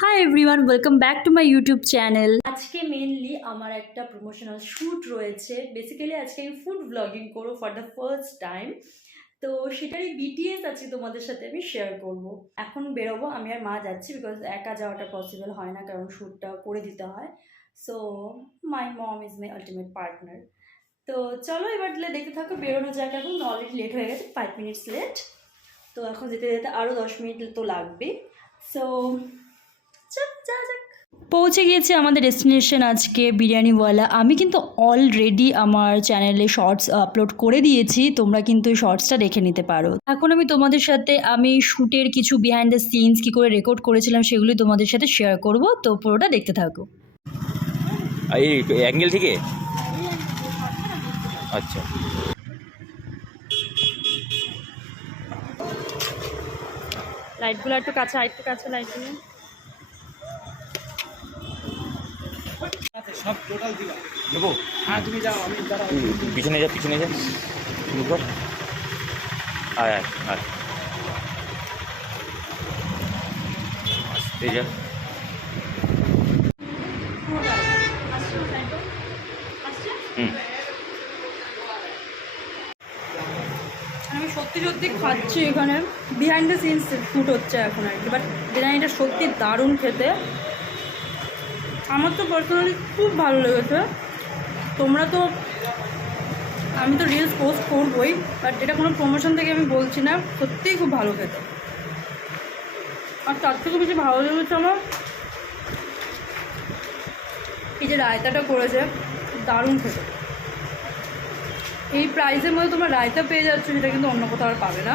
Hi everyone, welcome back to my YouTube channel. আজকে mainly আমার একটা প্রমোশনাল শ্যুট রয়েছে। বেসিক্যালি আজকে আমি ফুড ব্লগিং করবো ফর দ্য ফার্স্ট টাইম। তো সেটারই বিটিএস আজকে তোমাদের সাথে আমি শেয়ার করব। এখন বেরোবো, আমি আর মা যাচ্ছি, বিকজ একা যাওয়াটা পসিবল হয় না, কারণ শ্যুটটা করে দিতে হয়। So my mom is my ultimate partner. তো চলো এবার দেখতে থাকো, বেরোনো যাক। এখন অলরেডি লেট হয়ে গেছে, 5 মিনিটস লেট। তো এখন যেতে যেতে আরও 10 মিনিট তো লাগবে। সো পৌঁছে গিয়েছে আমাদের ডেস্টিনেশন আজকে বিরিয়ানিওয়ালা। আমি কিন্তু অলরেডি আমার চ্যানেলে শর্টস আপলোড করে দিয়েছি, তোমরা কিন্তু এই শর্টসটা দেখে নিতে পারো। এখন আমি তোমাদের সাথে আমি শ্যুটের কিছু বিহাইন্ড দ্য সিনস কী করে রেকর্ড করেছিলাম সেগুলি তোমাদের সাথে শেয়ার করব, তো পুরোটা দেখতে থাকো। এই অ্যাঙ্গেল থেকে আচ্ছা, লাইটগুলো একটু কাছে, একটু কাছে লাইটগুলো। সব টোটাল দিলাম। দেবো? হ্যাঁ তুমি যাও, আমি দাঁড়াও। পিছনে যা, পিছনে যা, কর। আয় আয় আয়, আসতে যা। হুম, আমি সত্যি সত্যি খাচ্ছি, এখানে বিহাইন্ড দ্য সিনস শ্যুট হচ্ছে এখন আর কি, বাট বিরিয়ানিটা সত্যি দারুণ খেতে। আমার তো পার্সোনালি খুব ভালো লেগেছে। তোমরা তো, আমি তো রিলস পোস্ট করবই, বাট এটা কোনো প্রমোশন থেকে আমি বলছি না, সত্যিই খুব ভালো খেতে। আর তার থেকে বেশি ভালো লেগেছে আমার এই যে রায়তাটা করেছে, দারুণ খেতে। এই প্রাইসের মধ্যে তোমরা রায়তা পেয়ে যাচ্ছ, সেটা কিন্তু অন্য কোথাও আর পাবে না।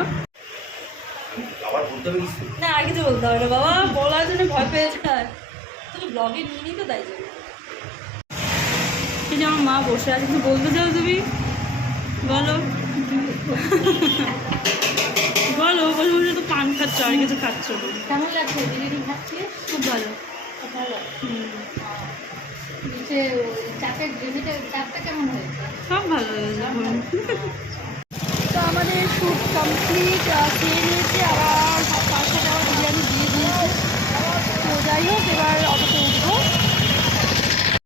না আর কিছু বলতে হবে না বাবা, বলার জন্য ভয় পেয়ে যায়। তুমি ব্লগে নিয়ে নিই তো, তাই জন্য। এই যে আমার মা বসে আছে, কিছু বলতে চাও তুমি? বলো বলো বলো, বসে তো পান খাচ্ছ, আর কিছু খাচ্ছ না। কেমন লাগছে বিরিয়ানি খাচ্ছি? খুব ভালো। খুব ভালো। হুম, চাপের গ্রেভিটা, চাপটা কেমন হয়েছে? সব ভালো হয়েছে। তো আমাদের শ্যুট কমপ্লিট, খেয়ে নিয়েছে, আবার 5-7 আবার বিরিয়ানি দিয়ে দিয়েছে। তো যাই হোক, এবার